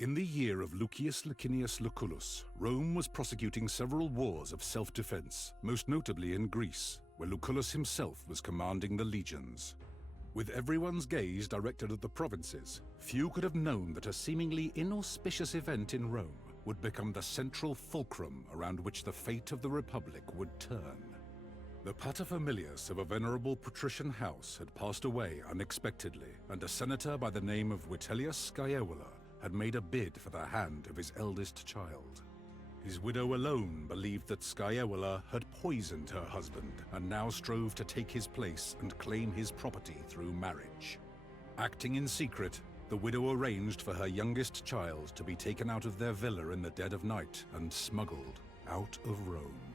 In the year of Lucius Licinius Lucullus, Rome was prosecuting several wars of self-defense, most notably in Greece, where Lucullus himself was commanding the legions. With everyone's gaze directed at the provinces, few could have known that a seemingly inauspicious event in Rome would become the central fulcrum around which the fate of the Republic would turn. The paterfamilias of a venerable patrician house had passed away unexpectedly, and a senator by the name of Vitellius Scaevola had made a bid for the hand of his eldest child. His widow alone believed that Scaevola had poisoned her husband and now strove to take his place and claim his property through marriage. Acting in secret, the widow arranged for her youngest child to be taken out of their villa in the dead of night and smuggled out of Rome.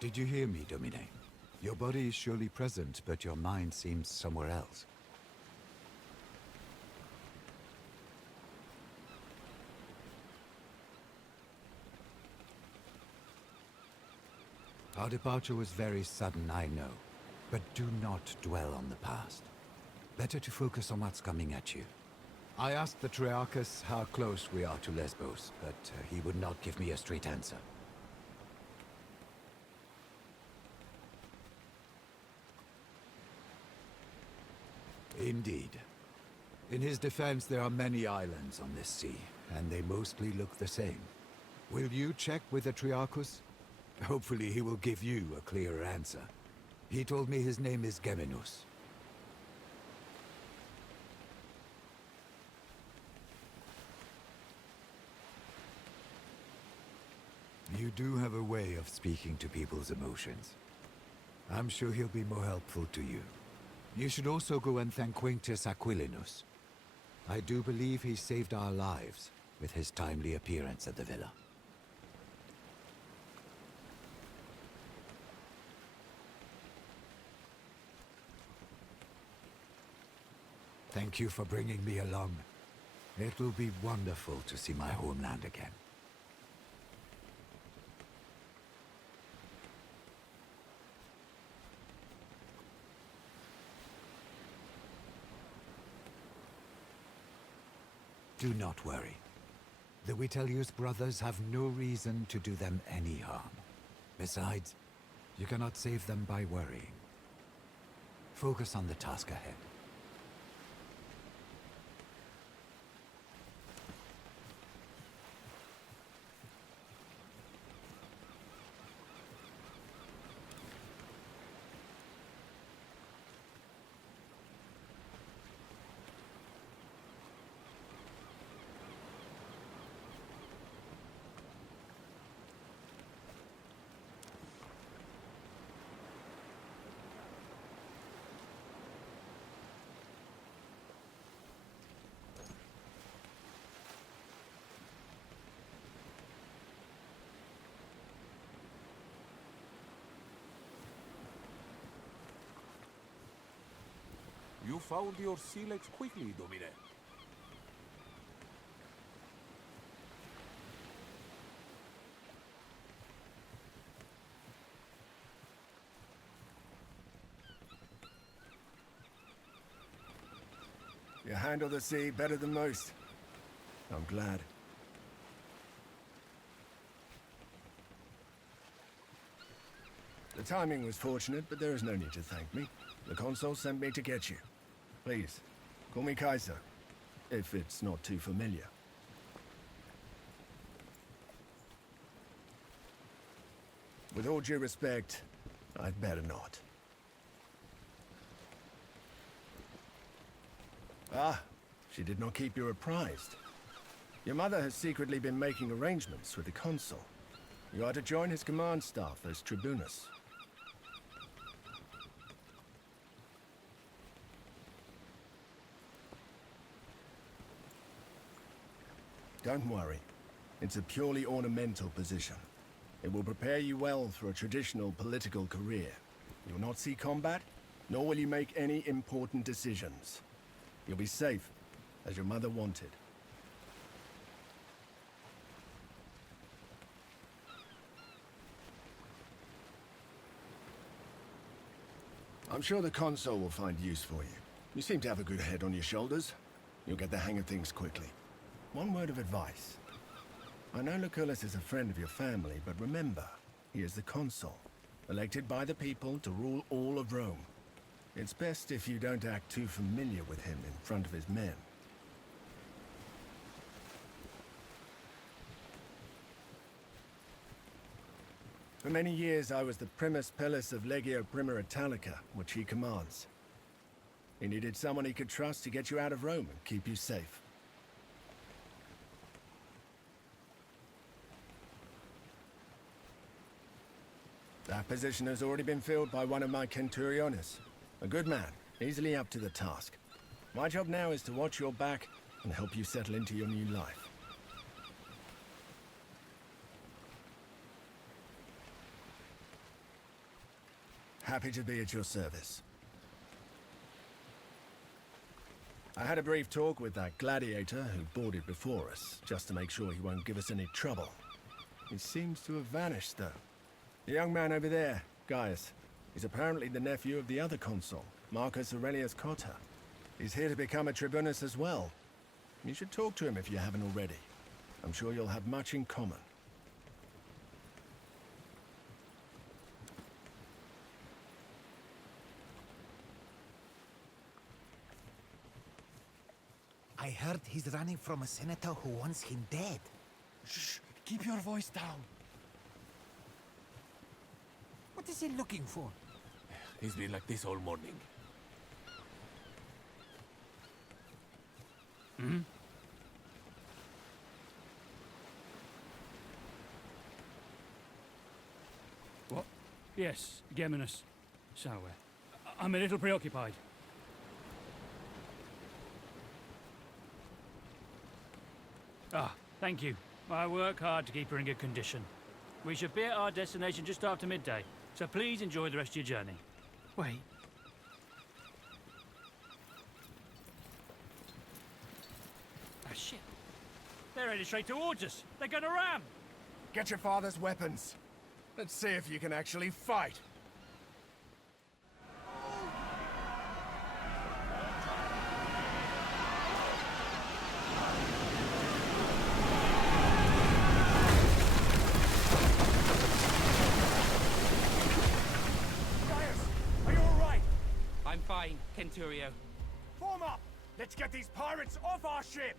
Did you hear me, Domine? Your body is surely present, but your mind seems somewhere else. Our departure was very sudden, I know, but do not dwell on the past. Better to focus on what's coming at you. I asked the Triarchus how close we are to Lesbos, but he would not give me a straight answer. Indeed. In his defense, there are many islands on this sea, and they mostly look the same. Will you check with the Triarchus? Hopefully he will give you a clearer answer. He told me his name is Geminus. You do have a way of speaking to people's emotions. I'm sure he'll be more helpful to you. You should also go and thank Quintus Aquilinus. I do believe he saved our lives with his timely appearance at the villa. Thank you for bringing me along. It will be wonderful to see my homeland again. Do not worry. The Vitellius brothers have no reason to do them any harm. Besides, you cannot save them by worrying. Focus on the task ahead. You found your silex quickly, Domine. You handle the sea better than most. I'm glad. The timing was fortunate, but there is no need to thank me. The consul sent me to get you. Please, call me Kaiser, if it's not too familiar. With all due respect, I'd better not. Ah, she did not keep you apprised. Your mother has secretly been making arrangements with the consul. You are to join his command staff as tribunus. Don't worry. It's a purely ornamental position. It will prepare you well for a traditional political career. You will not see combat, nor will you make any important decisions. You'll be safe, as your mother wanted. I'm sure the consul will find use for you. You seem to have a good head on your shoulders. You'll get the hang of things quickly. One word of advice. I know Lucullus is a friend of your family, but remember, he is the consul, elected by the people to rule all of Rome. It's best if you don't act too familiar with him in front of his men. For many years I was the primus pellus of Legio Prima Italica, which he commands. He needed someone he could trust to get you out of Rome and keep you safe. That position has already been filled by one of my centuriones. A good man, easily up to the task. My job now is to watch your back and help you settle into your new life. Happy to be at your service. I had a brief talk with that gladiator who boarded before us, just to make sure he won't give us any trouble. He seems to have vanished, though. The young man over there, Gaius, is apparently the nephew of the other consul, Marcus Aurelius Cotta. He's here to become a tribunus as well. You should talk to him if you haven't already. I'm sure you'll have much in common. I heard he's running from a senator who wants him dead. Shh! Keep your voice down. What is he looking for? He's been like this all morning. Hmm? What? Yes, Geminus. So, I'm a little preoccupied. Ah, thank you. I work hard to keep her in good condition. We should be at our destination just after midday, so please enjoy the rest of your journey. Wait. Ah, shit. They're headed straight towards us. They're gonna ram! Get your father's weapons. Let's see if you can actually fight. Fine, Centurio. Form up! Let's get these pirates off our ship!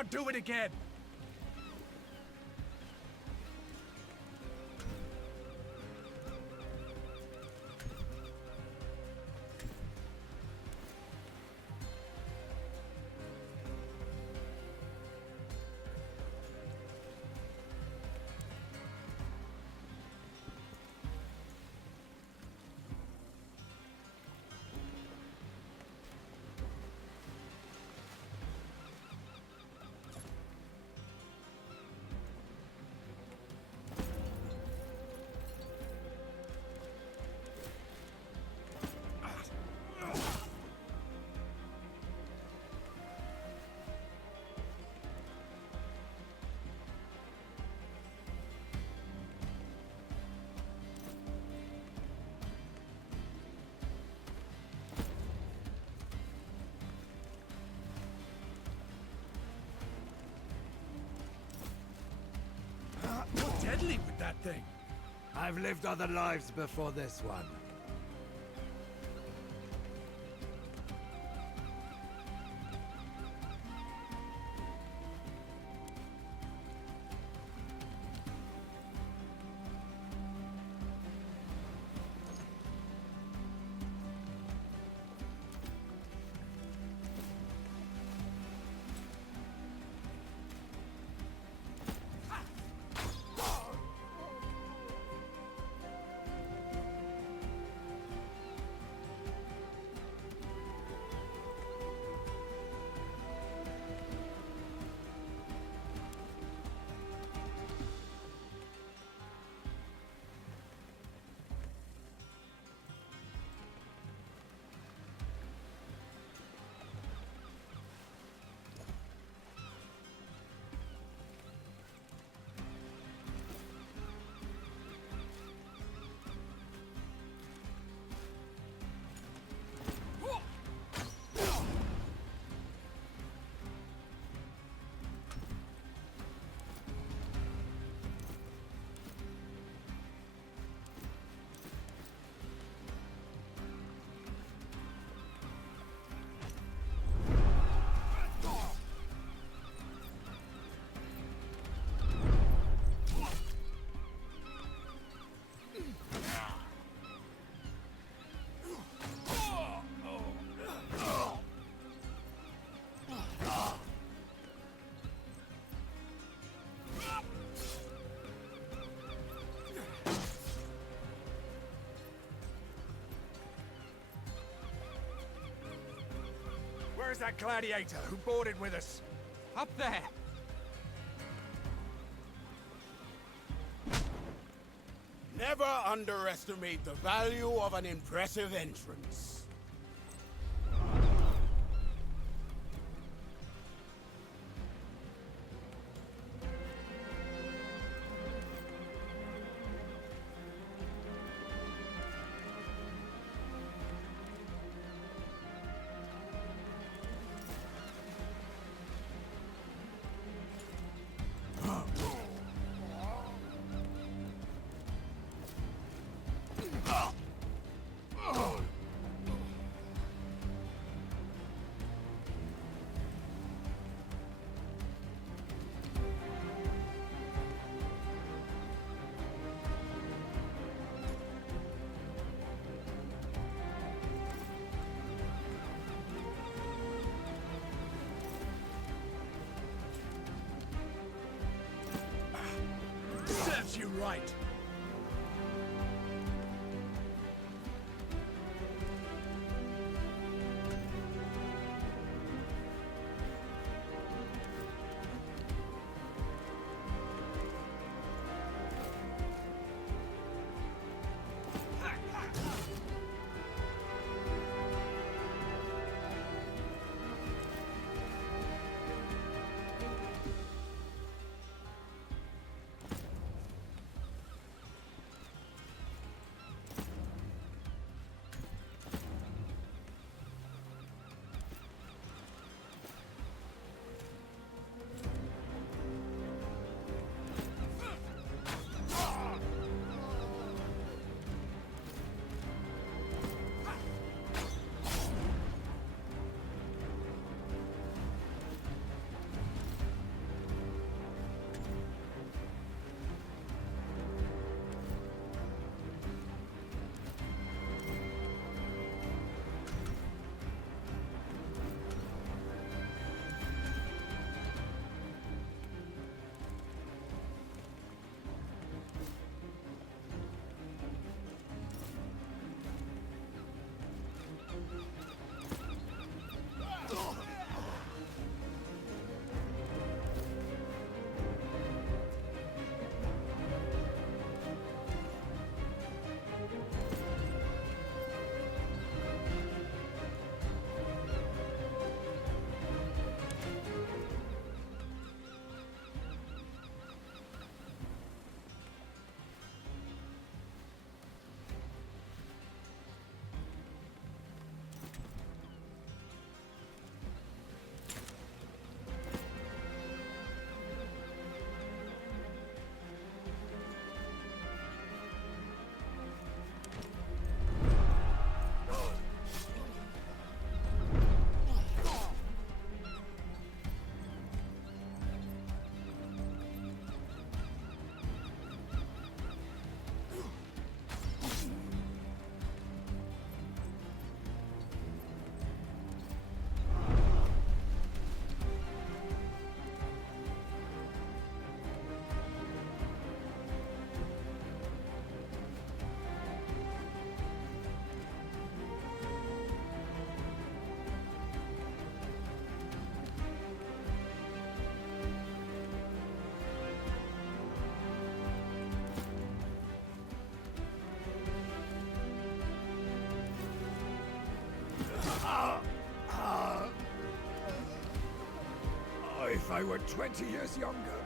Now do it again! You're deadly with that thing. I've lived other lives before this one. Where's that gladiator who boarded with us? Up there. Never underestimate the value of an impressive entrance. Serves you right. if I were 20 years younger.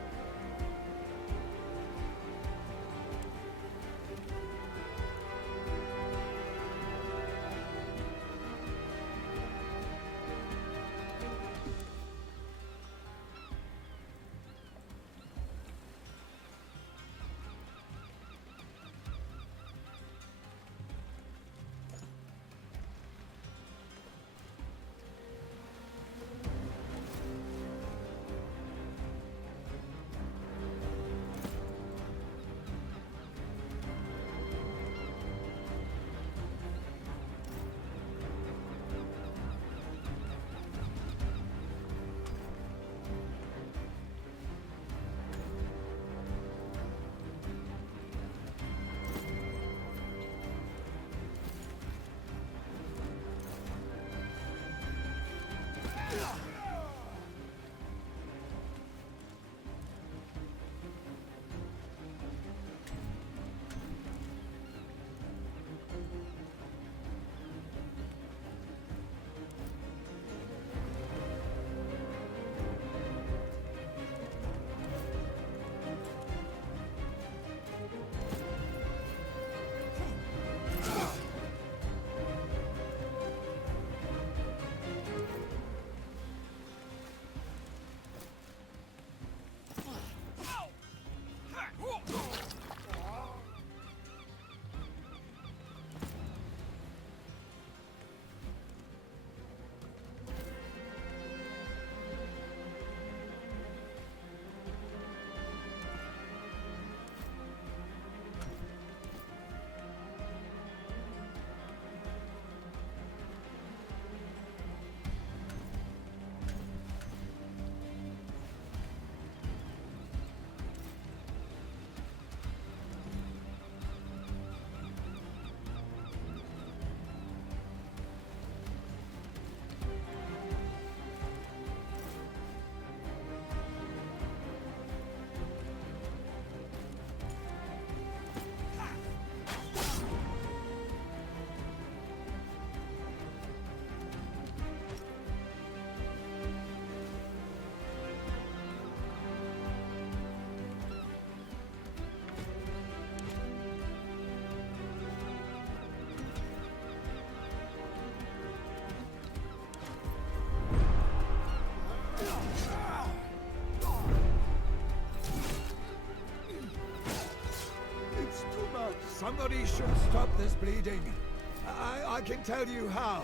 Somebody should stop this bleeding. I can tell you how.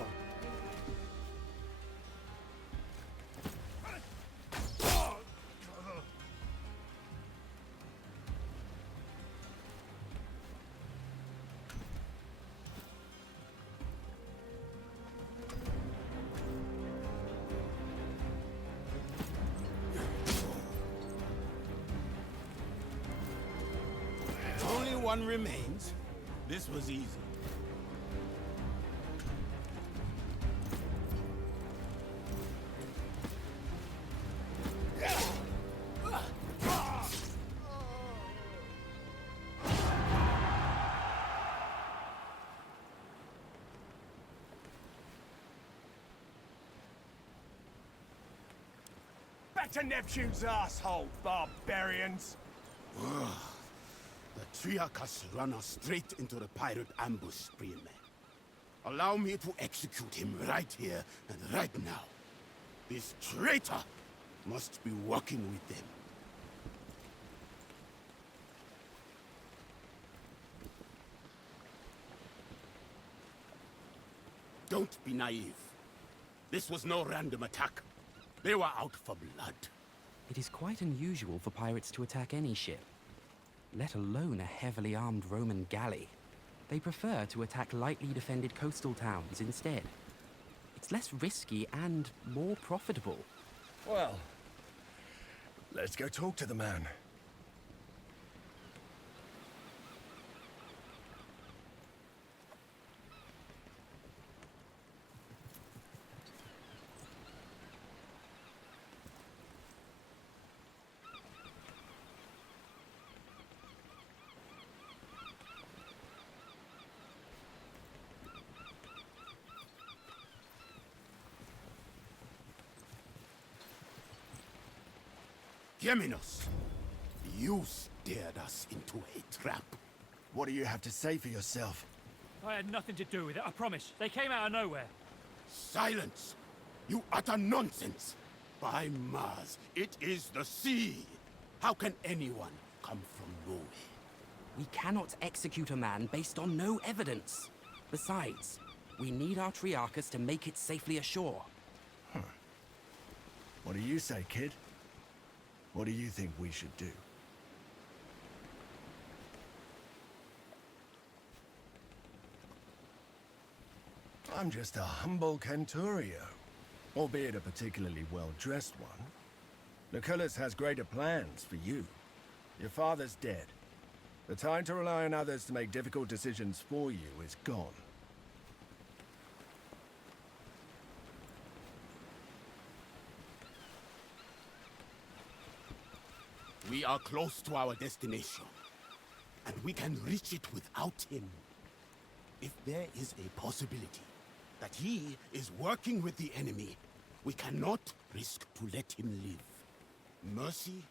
Only one remains. This was easy. Back to Neptune's asshole, barbarians! The Triarchus run us straight into the pirate ambush, Spearman. Allow me to execute him right here and right now. This traitor must be working with them. Don't be naive. This was no random attack. They were out for blood. It is quite unusual for pirates to attack any ship, let alone a heavily armed Roman galley. They prefer to attack lightly defended coastal towns instead. It's less risky and more profitable. Well, let's go talk to the man. Geminos, you steered us into a trap. What do you have to say for yourself? I had nothing to do with it, I promise. They came out of nowhere. Silence! You utter nonsense! By Mars, it is the sea! How can anyone come from nowhere? We cannot execute a man based on no evidence. Besides, we need our Triarchus to make it safely ashore. What do you say, kid? What do you think we should do? I'm just a humble Canturio, albeit a particularly well-dressed one. Lucullus has greater plans for you. Your father's dead. The time to rely on others to make difficult decisions for you is gone. We are close to our destination, and we can reach it without him. If there is a possibility that he is working with the enemy, we cannot risk to let him live. Mercy,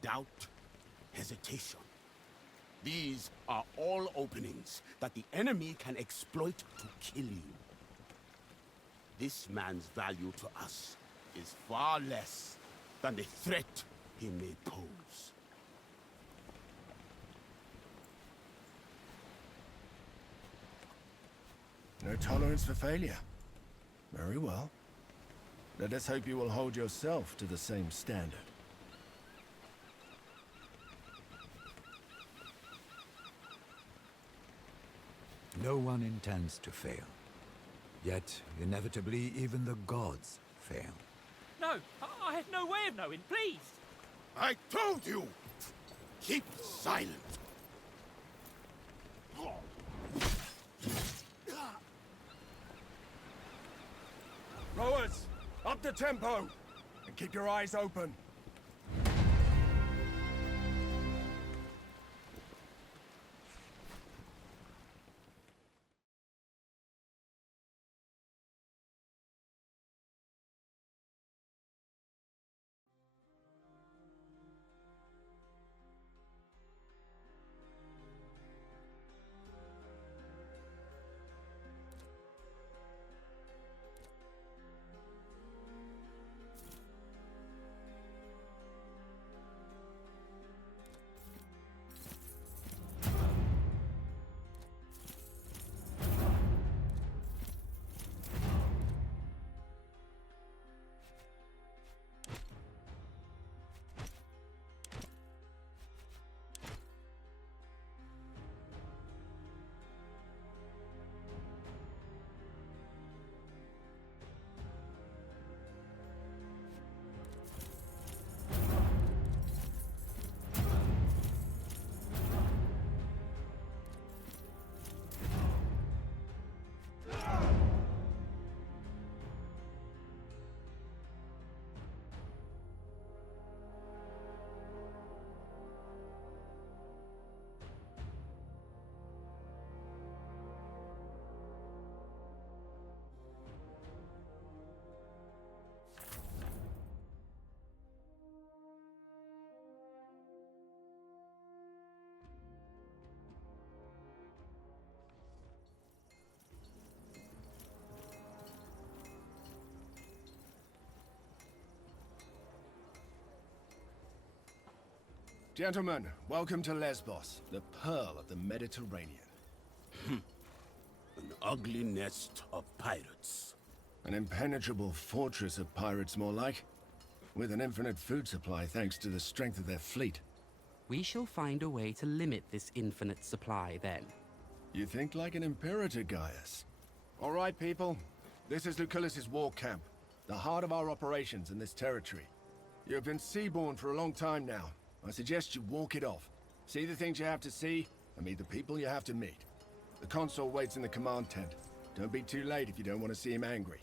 doubt, hesitation. These are all openings that the enemy can exploit to kill you. This man's value to us is far less than the threat he may pose. No tolerance for failure. Very well. Let us hope you will hold yourself to the same standard. No one intends to fail. Yet, inevitably, even the gods fail. No, I had no way of knowing, please! I told you! Keep silent! Rowers, up the tempo! And keep your eyes open. Gentlemen, welcome to Lesbos, the pearl of the Mediterranean. An ugly nest of pirates. An impenetrable fortress of pirates, more like. With an infinite food supply thanks to the strength of their fleet. We shall find a way to limit this infinite supply then. You think like an imperator, Gaius. All right, people. This is Lucullus's war camp, the heart of our operations in this territory. You have been seaborne for a long time now. I suggest you walk it off. See the things you have to see, and meet the people you have to meet. The consul waits in the command tent. Don't be too late if you don't want to see him angry.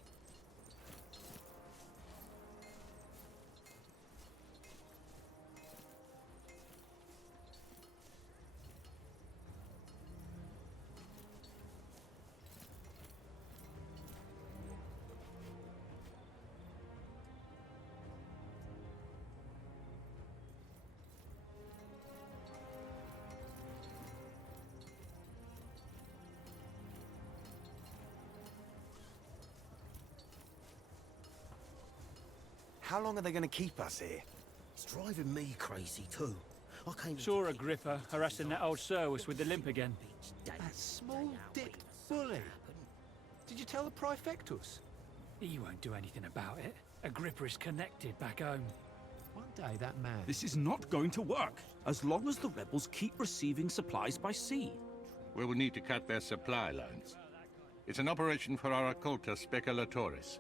How long are they going to keep us here? It's driving me crazy too. I came. Saw Agrippa harassing that old Service with the limp again. That small-dicked bully. Did you tell the Praefectus? He won't do anything about it. Agrippa is connected back home. One day that man... This is not going to work, as long as the rebels keep receiving supplies by sea. We will need to cut their supply lines. It's an operation for our occulta speculatoris.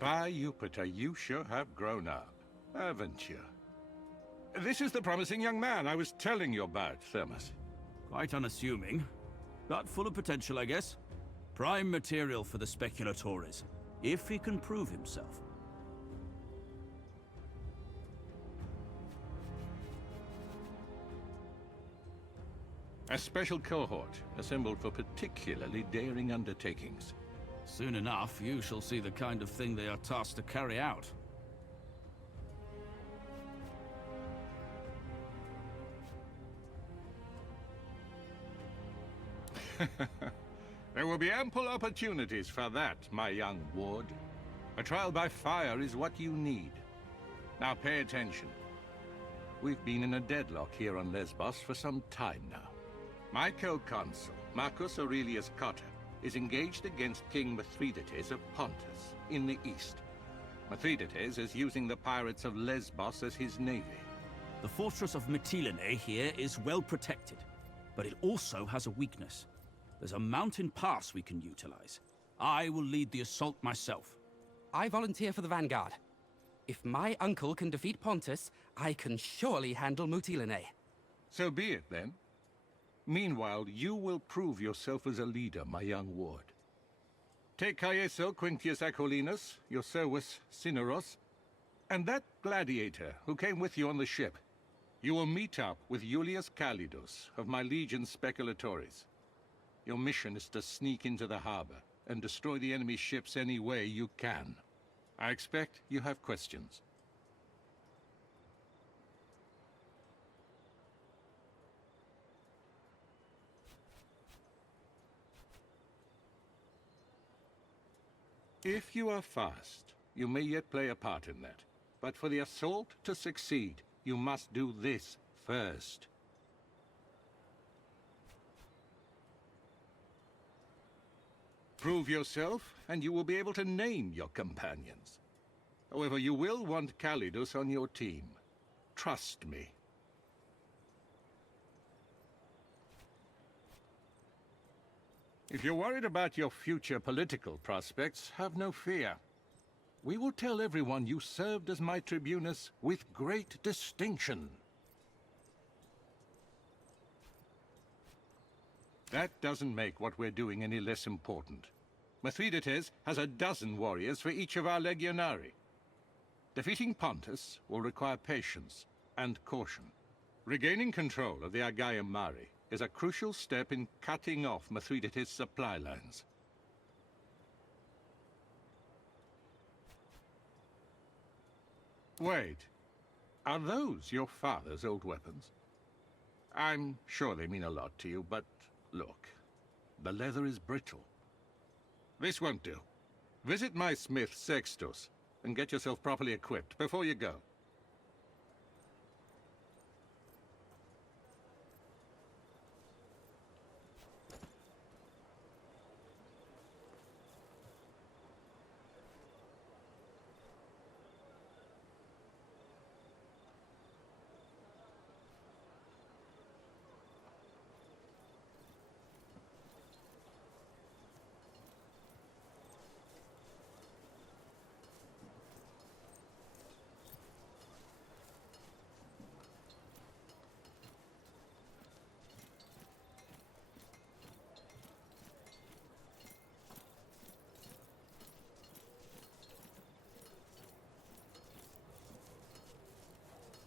By Jupiter, you sure have grown up, haven't you? This is the promising young man I was telling you about, Thermus. Quite unassuming, but full of potential, I guess. Prime material for the speculatoris, if he can prove himself. A special cohort, assembled for particularly daring undertakings. Soon enough, you shall see the kind of thing they are tasked to carry out. There will be ample opportunities for that, my young ward. A trial by fire is what you need. Now pay attention. We've been in a deadlock here on Lesbos for some time now. My co-consul, Marcus Aurelius Cotta, is engaged against King Mithridates of Pontus, in the east. Mithridates is using the pirates of Lesbos as his navy. The fortress of Mytilene here is well protected, but it also has a weakness. There's a mountain pass we can utilize. I will lead the assault myself. I volunteer for the vanguard. If my uncle can defeat Pontus, I can surely handle Mytilene. So be it, then. Meanwhile, you will prove yourself as a leader, my young ward. Take Caeso Quintius Acollinus, your Servus Cineros, and that gladiator who came with you on the ship. You will meet up with Iulius Calidus of my legion Speculatoris. Your mission is to sneak into the harbor and destroy the enemy ships any way you can. I expect you have questions. If you are fast, you may yet play a part in that. But for the assault to succeed, you must do this first. Prove yourself, and you will be able to name your companions. However, you will want Calidus on your team. Trust me. If you're worried about your future political prospects, have no fear. We will tell everyone you served as my tribunus with great distinction. That doesn't make what we're doing any less important. Mithridates has a dozen warriors for each of our legionari. Defeating Pontus will require patience and caution. Regaining control of the Aegaeum Mare is a crucial step in cutting off Mithridates' supply lines. Wait, are those your father's old weapons? I'm sure they mean a lot to you, but look, the leather is brittle. This won't do. Visit my smith, Sextus, and get yourself properly equipped before you go.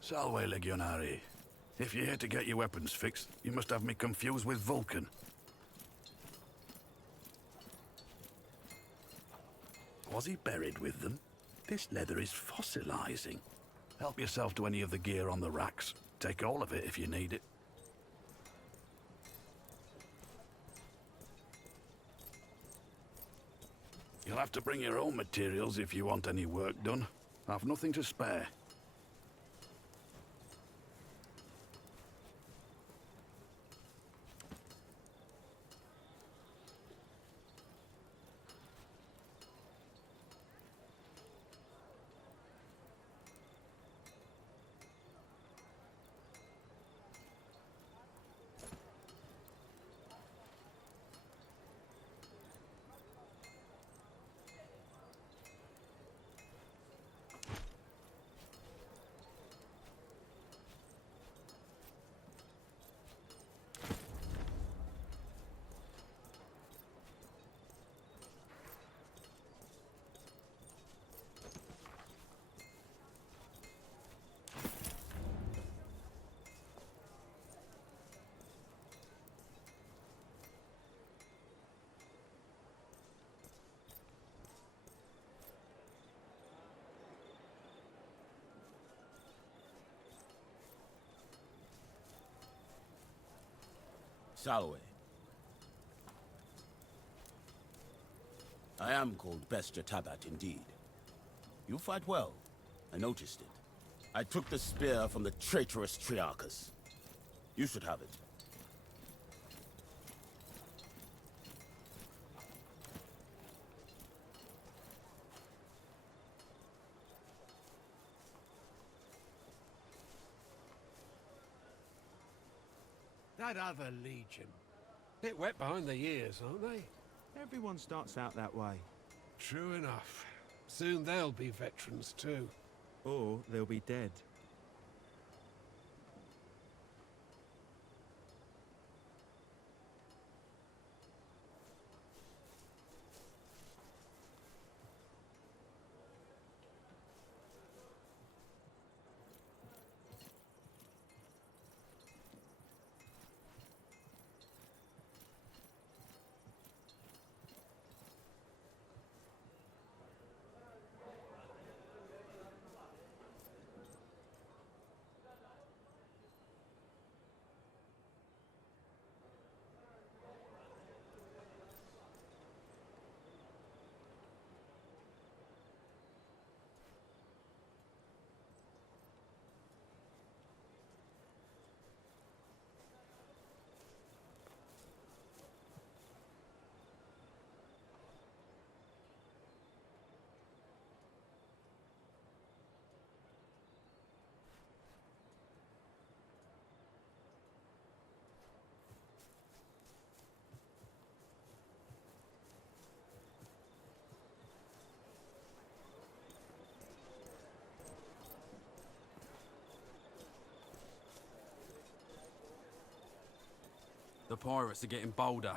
Salve, Legionari. If you're here to get your weapons fixed, you must have me confused with Vulcan. Was he buried with them? This leather is fossilizing. Help yourself to any of the gear on the racks. Take all of it if you need it. You'll have to bring your own materials if you want any work done. I've nothing to spare. Salwe. I am called Bestia Tabat indeed. You fight well. I noticed it. I took the spear from the traitorous Triarchus. You should have it. That other legion. Bit wet behind the ears, aren't they? Everyone starts out that way. True enough. Soon they'll be veterans too. Or they'll be dead. The pirates are getting bolder.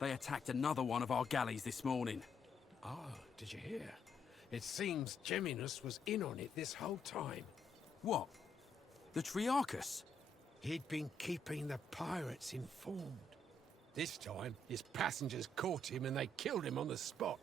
They attacked another one of our galleys this morning. Oh, did you hear? It seems Geminus was in on it this whole time. What? The Triarchus? He'd been keeping the pirates informed. This time, his passengers caught him and they killed him on the spot.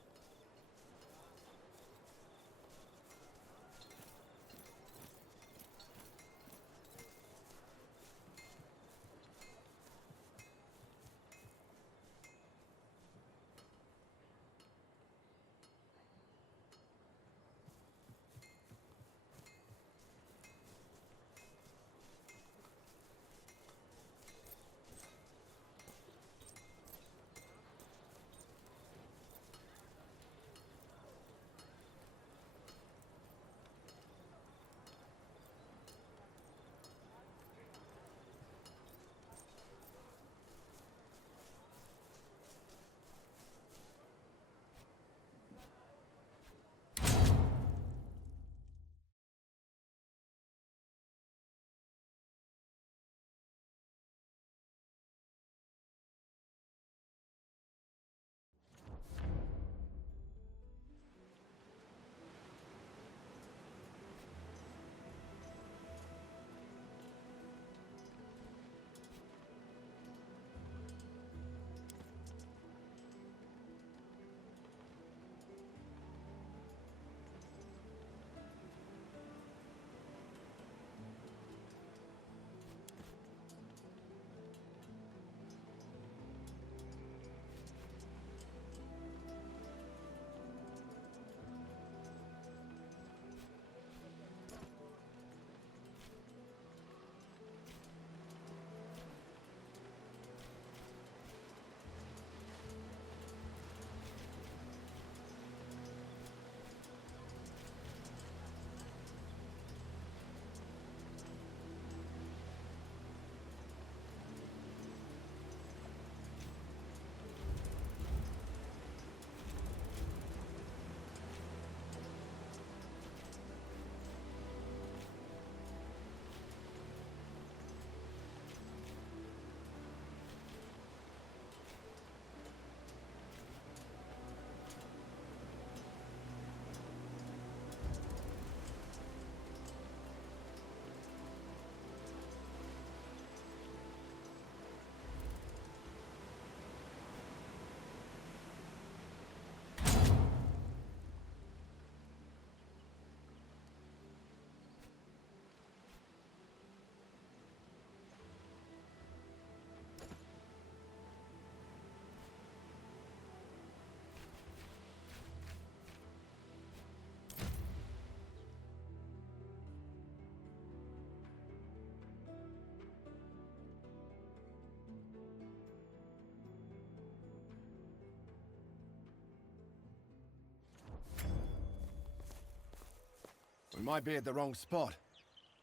We might be at the wrong spot.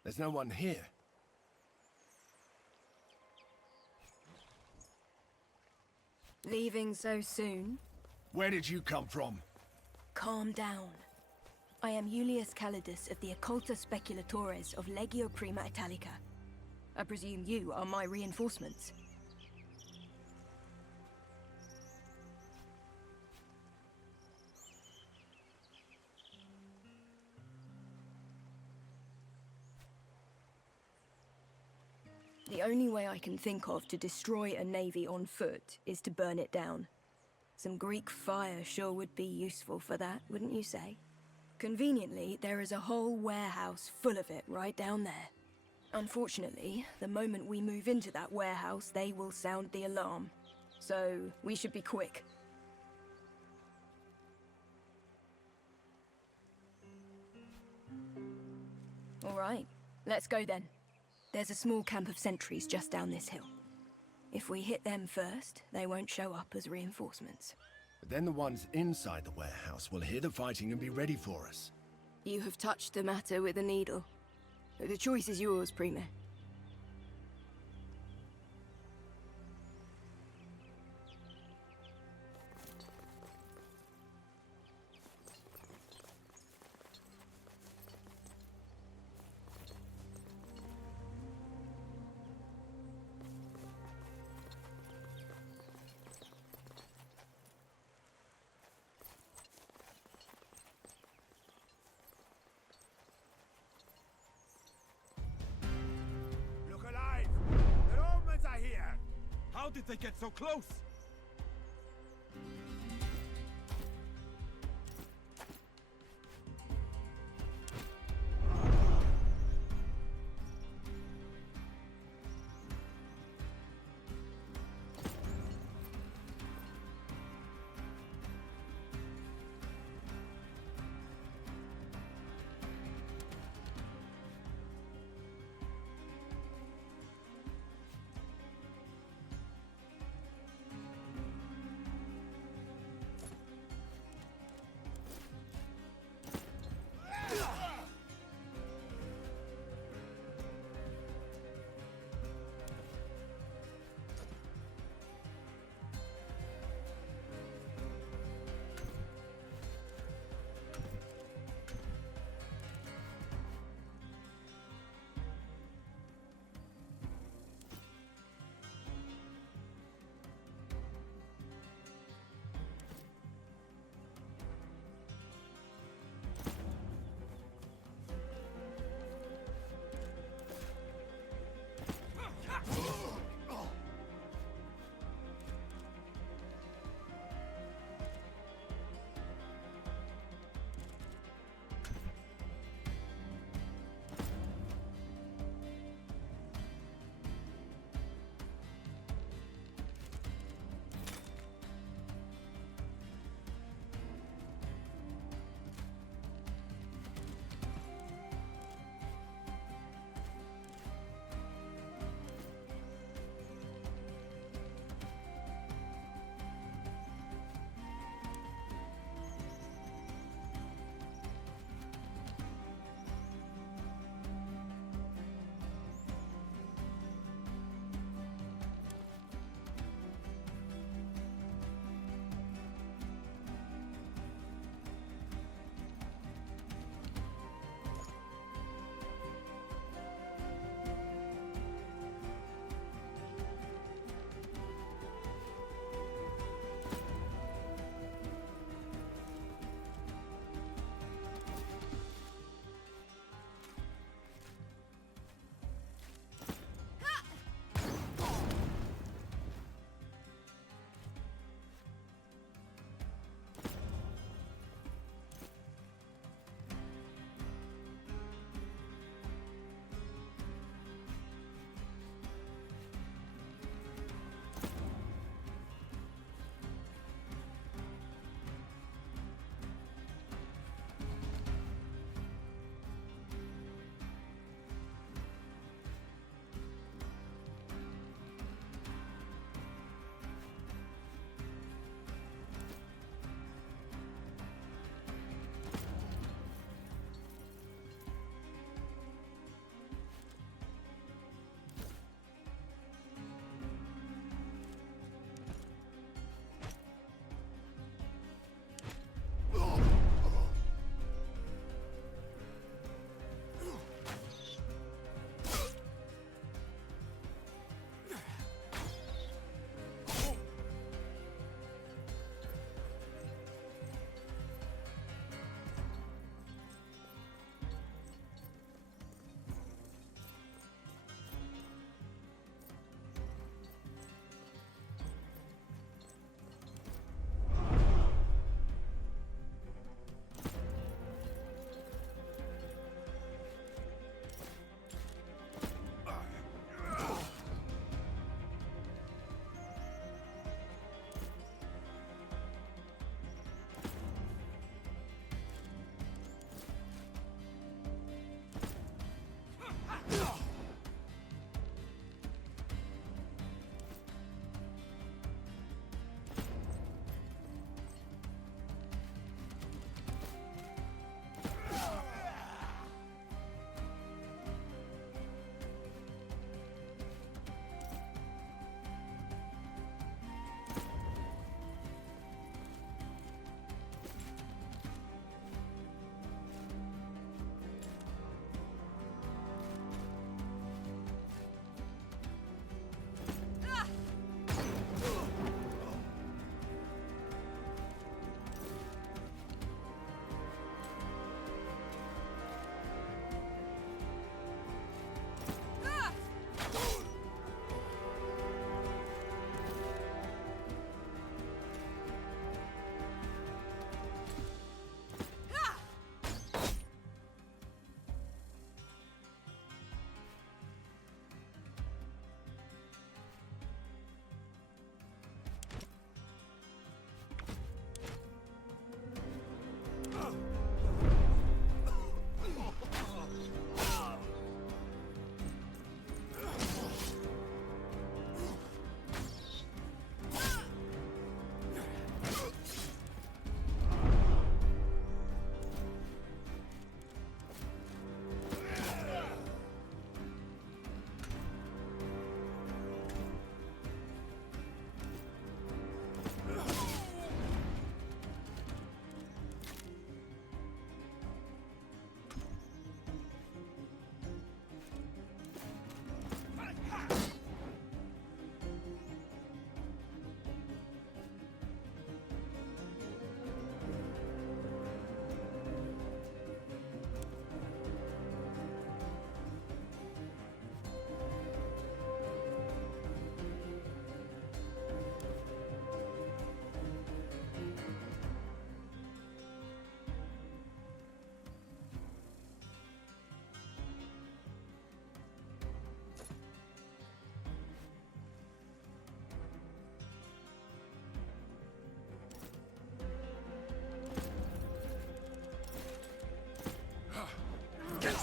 There's no one here. Leaving so soon? Where did you come from? Calm down. I am Julius Calidus of the Occulta Speculatores of Legio Prima Italica. I presume you are my reinforcements. The only way I can think of to destroy a navy on foot is to burn it down. Some Greek fire sure would be useful for that, wouldn't you say? Conveniently, there is a whole warehouse full of it right down there. Unfortunately, the moment we move into that warehouse, they will sound the alarm. So, we should be quick. All right, let's go then. There's a small camp of sentries just down this hill. If we hit them first, they won't show up as reinforcements. But then the ones inside the warehouse will hear the fighting and be ready for us. You have touched the matter with a needle. The choice is yours, Prima. How did they get so close?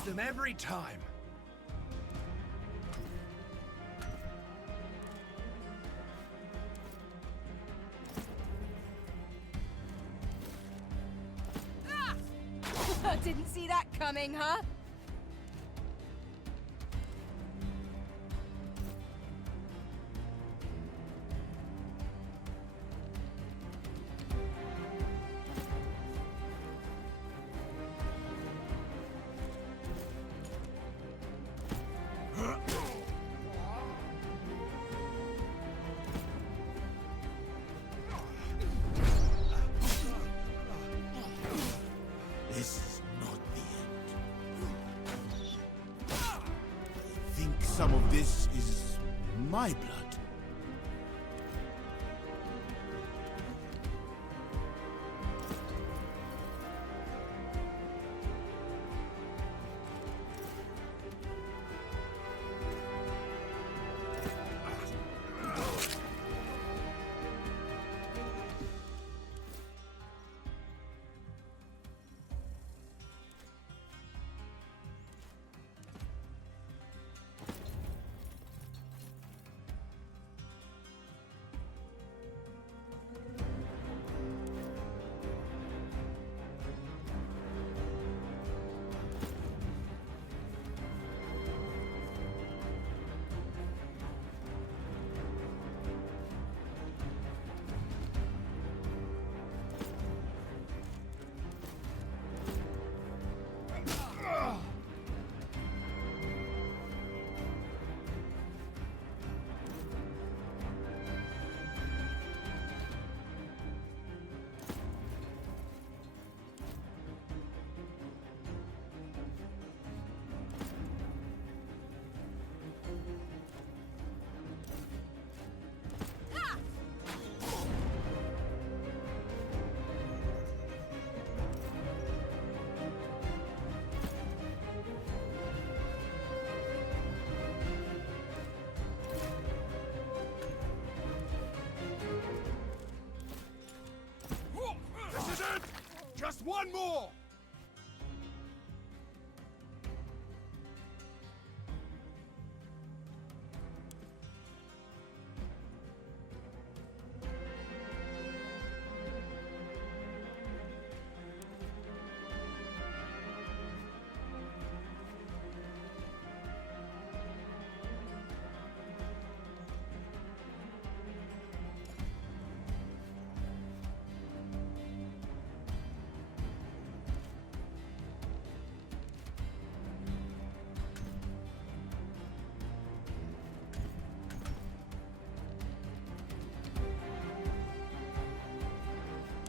them every time. Didn't see that coming, huh? Some of this is my blood. Just one more!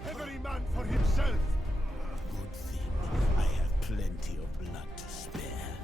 Every man for himself! Good thing I have plenty of blood to spare.